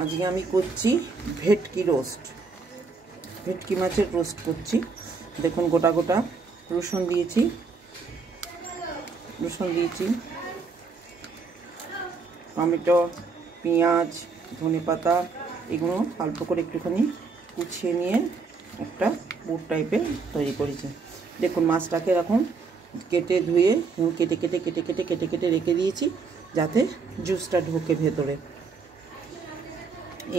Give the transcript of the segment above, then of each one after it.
আজকে আমি করছি ভেটকি রোস্ট, ভেটকি মাছের রোস্ট করছি। দেখুন গোটা গোটা রসুন দিয়েছি, টমেটো, পেঁয়াজ, ধনেপাতা এগুলো অল্প করে একটুখানি কুচিয়ে নিয়ে একটা পুর টাইপের তৈরি করেছি। দেখুন মাছটাকে এরকম কেটে ধুয়ে কেটে কেটে কেটে কেটে কেটে কেটে রেখে দিয়েছি যাতে জুসটা ঢোকে ভেতরে।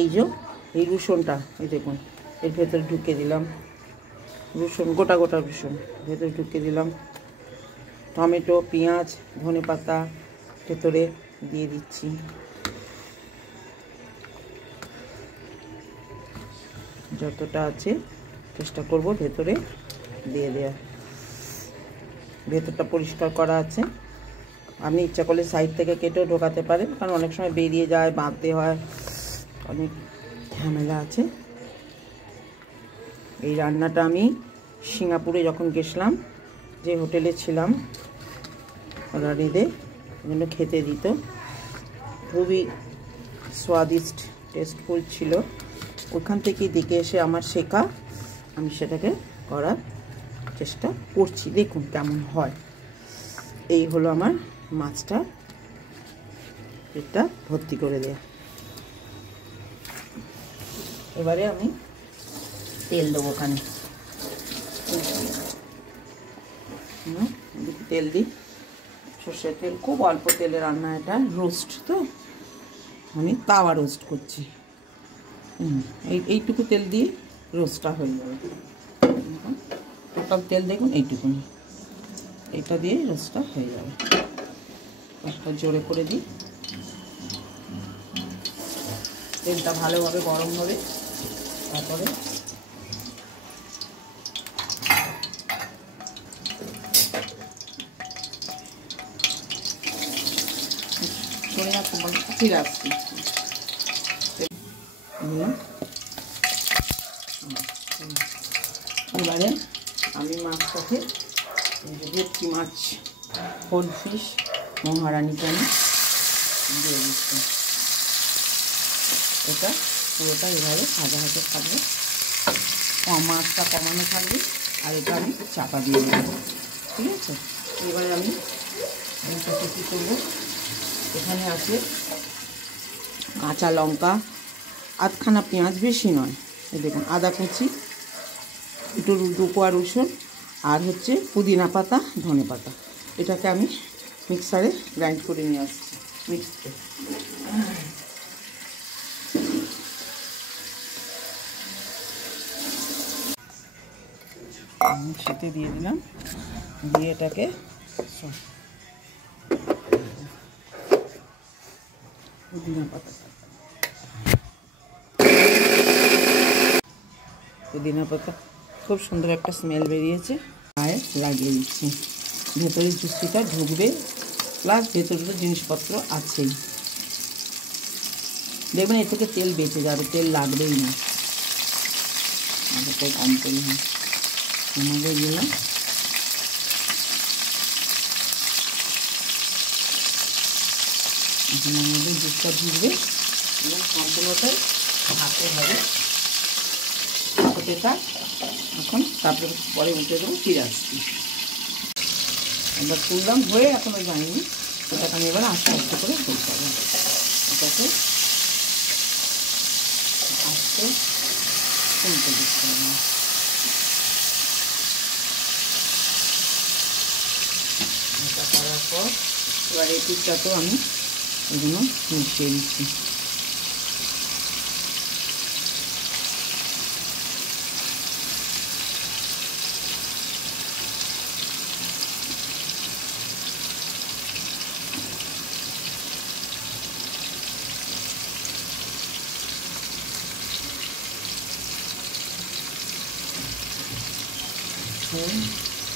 এই যে এই রসুনটা এই দেখুন এর ভেতরে ঢুকে দিলাম, রসুন গোটা গোটা রসুন ভেতরে ঢুকে দিলাম, টমেটো, পেঁয়াজ, ধনেপাতা ভেতরে দিয়ে দিচ্ছি। যতটা আছে চেষ্টা করব ভেতরে দিয়ে দেওয়া। ভেতরটা পরিষ্কার করা আছে, আপনি ইচ্ছা করলে সাইড থেকে কেটেও ঢোকাতে পারেন, কারণ অনেক সময় বেরিয়ে যায়, বাঁধতে হয়, অনেক ঝামেলা আছে। এই রান্নাটা আমি সিঙ্গাপুরে যখন গেছিলাম, যে হোটেলে ছিলাম রানিদে জন্য খেতে দিত, খুবই স্বাদিষ্ট টেস্টফুল ছিল। ওখান থেকেই দেখে এসে আমার শেখা, আমি সেটাকে করার চেষ্টা করছি। দেখুন কেমন হয়। এই হলো আমার মাছটা, এটা ভর্তি করে দেয়া। এবারে আমি তেল দেবো ওখানে, তেল দিই, সর্ষের তেল, খুব অল্প তেলে রান্না, এটা রোস্ট তো, আমি তাওয়া রোস্ট করছি। এইটুকু তেল দিয়ে রোস্টটা হয়ে যাবে। টোটাল তেল দেখুন এইটুকুনি, এইটা দিয়ে রোস্টটা হয়ে যাবে। একটা জোরে করে দিই, তেলটা ভালোভাবে গরম হবে, তারপরে ফিরে আসছি। এবারে আমি মাছটাকে, ভেটকি মাছ হোল ফিশ মহারানিটা আমি দিয়ে দিচ্ছি। এটা পুরোটা এভাবে ভাজা ভাজা থাকবে, মাছটা কমানো থাকবে, আর এটা আমি চাপা দিয়ে দেবো। ঠিক আছে, এবারে আমি এটাকে কী করবো, এখানে আছে কাঁচা লঙ্কা, আধখানা পেঁয়াজ, বেশি নয়, এই দেখুন আদা কুচি, দু কোয়া রসুন, আর হচ্ছে পুদিনা পাতা, ধনে পাতা। এটাকে আমি মিক্সারে গ্রাইন্ড করে নিয়ে আসছি মিক্সিতে। মিক্সিতে দিয়ে দিলাম, দিয়ে এটাকে পুদিনা পাতা, পুদিনা পাতা খুব সুন্দর একটা স্মেল বেরিয়েছে, গায়ে লাগিয়ে দিচ্ছি। ভেতরে জুসিটা ঢুকবে, প্লাস ভেতরে জিনিসপত্র আছেই। দেখবেন এর থেকে তেল বেঁচে যাবে, তেল লাগবেই না। আমাকে কম করি না, আমাদের দিলাম। এখন আমাদের জুসটা ঢুকবে এবং সম্পূর্ণটাই হাতে হবে এটা। এখন তারপরে পরে উঠে দেবো, ফিরে আসছি। এবার তুললাম, হয়ে এখনও যায়নি, এটাকে আমি এবার আস্তে আস্তে করে তুলতে হবে। এটাকে আস্তে তুলতে দিতে হবে। এটা করার পর এবার এই পিঠটাতেও আমি এগুলো মিশিয়ে দিচ্ছি।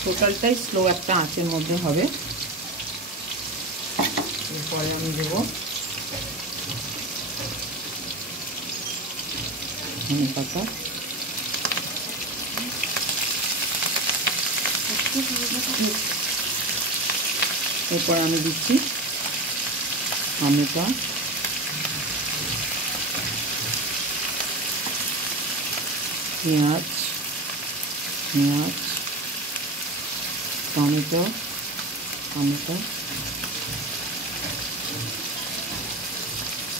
টোটালটাই স্লো একটা আঁচের মধ্যে হবে। এরপরে আমি দেবো ধনে পাতা, এরপর আমি দিচ্ছি টমেটো, পেঁয়াজ, টমেটো,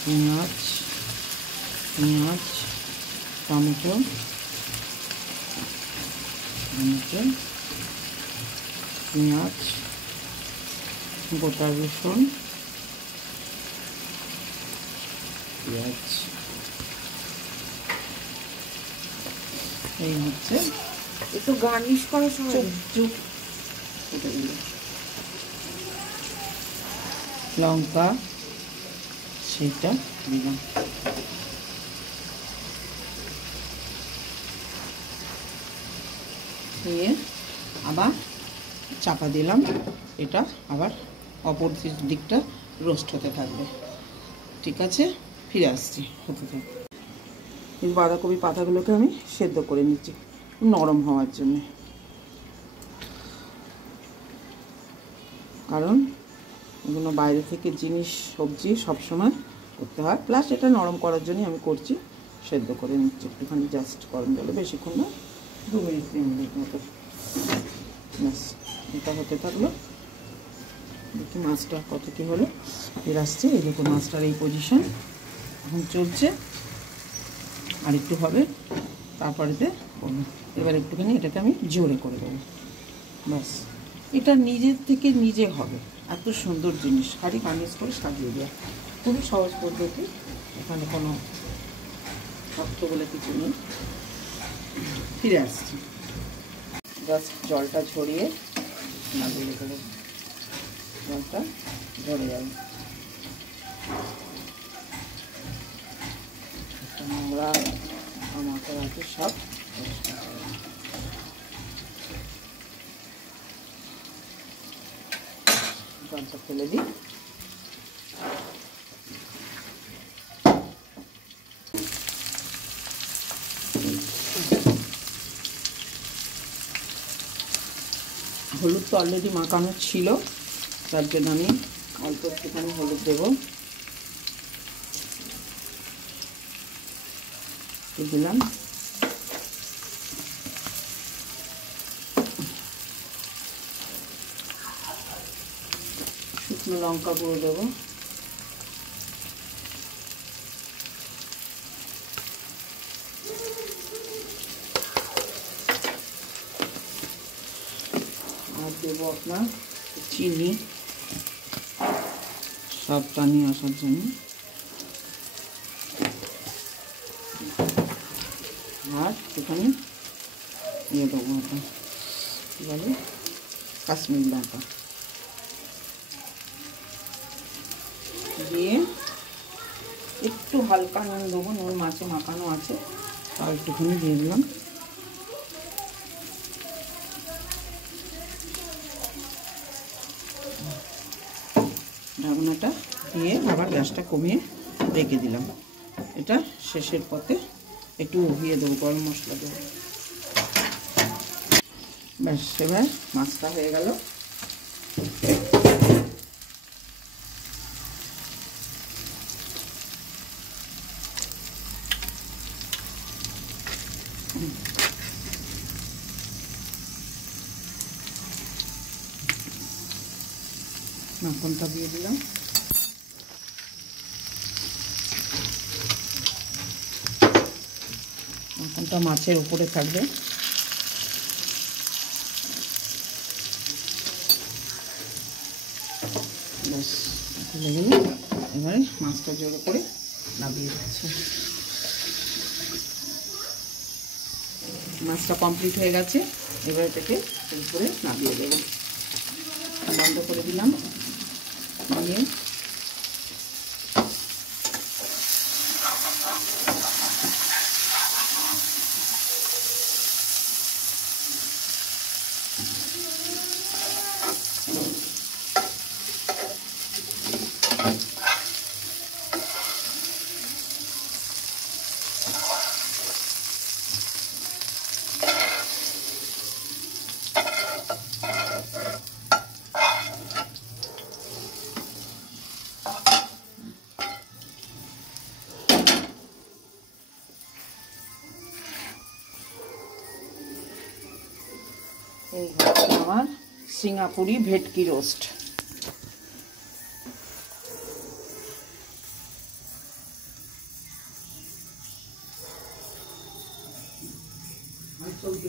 পেঁয়াজ, টমেটো, পেঁয়াজ, গোটা রসুন, পেঁয়াজ, এই হচ্ছে একটু গার্নিশ করার সময় চুপ লঙ্কা সেটা দিলাম। দিয়ে আবার চাপা দিলাম, এটা আবার অপর দিকটা রোস্ট হতে থাকবে। ঠিক আছে, ফিরে আসছি, হতে থাকবে। এই বাঁধাকপি পাতাগুলোকে আমি সেদ্ধ করে নিচ্ছি নরম হওয়ার জন্যে, কারণ এগুলো বাইরে থেকে জিনিস সবজি সবসময় করতে হয়, প্লাস এটা নরম করার জন্যই আমি করছি। সেদ্ধ করে নিচ্ছি একটুখানি, জাস্ট গরম জলে, বেশিক্ষণ না, 2 মিনিট 3 মিনিট মতো। ব্যাস, এটা হতে থাকলো। দেখি মাছটা কত কী হলো। এর আসছে, এই দেখুন মাছটার এই পজিশন এখন চলছে, আর একটু হবে, তারপরেতে করবো। এবার একটুখানি এটাকে আমি জোরে করে দেবো। ব্যাস, এটা নিজের থেকে নিজে হবে। এত সুন্দর জিনিস, খালি গার্নিশ করে সাজিয়ে দেওয়া, খুবই সহজ পদ্ধতি। এখানে কোনো শক্ত বলে কিছু নেই। ফিরে আসছি, জাস্ট জলটা ঝরিয়ে নামিয়ে দেবো, জলটা ঝরে যাবে। নোংরা আমাকে আছে সব জলটা ফেলে দিই। হলুদ তো অলরেডি মাখানো ছিল, তার জন্য আমি অল্প একটুখানি হলুদ দেবো, দিলাম। শুকনো লঙ্কা গুঁড়ো দেবো, আর দেবো আপনার চিনি, সব টানিয়ে আসার জন্য, আর একটুখানি দিয়ে দেবো ওটা কী বলে, কাশ্মীরি লঙ্কা দিয়ে একটু হালকা নুন দেবো, নুন মাছে মাখানো আছে, আর একটুখানি দিয়ে দিলাম। ঢাকনাটা দিয়ে আবার গ্যাসটা কমিয়ে রেখে দিলাম। এটা শেষের পথে একটু দিয়ে দেবো, গরম মশলা দেবো। ব্যাস, এবার মাছটা হয়ে গেল। মাখনটা দিয়ে দিলাম। মাখনটা মাছের উপরে থাকবে। ব্যাস, লেগে গেলে এবারে মাছটা জোরে করে নামিয়ে দিচ্ছি। মাছটা কমপ্লিট হয়ে গেছে, এবার এটাকে উপরে নামিয়ে দেবো। বন্ধ করে দিলাম, দিয়ে এই হচ্ছে আমার সিঙ্গাপুরি ভেটকি রোস্ট। চলতে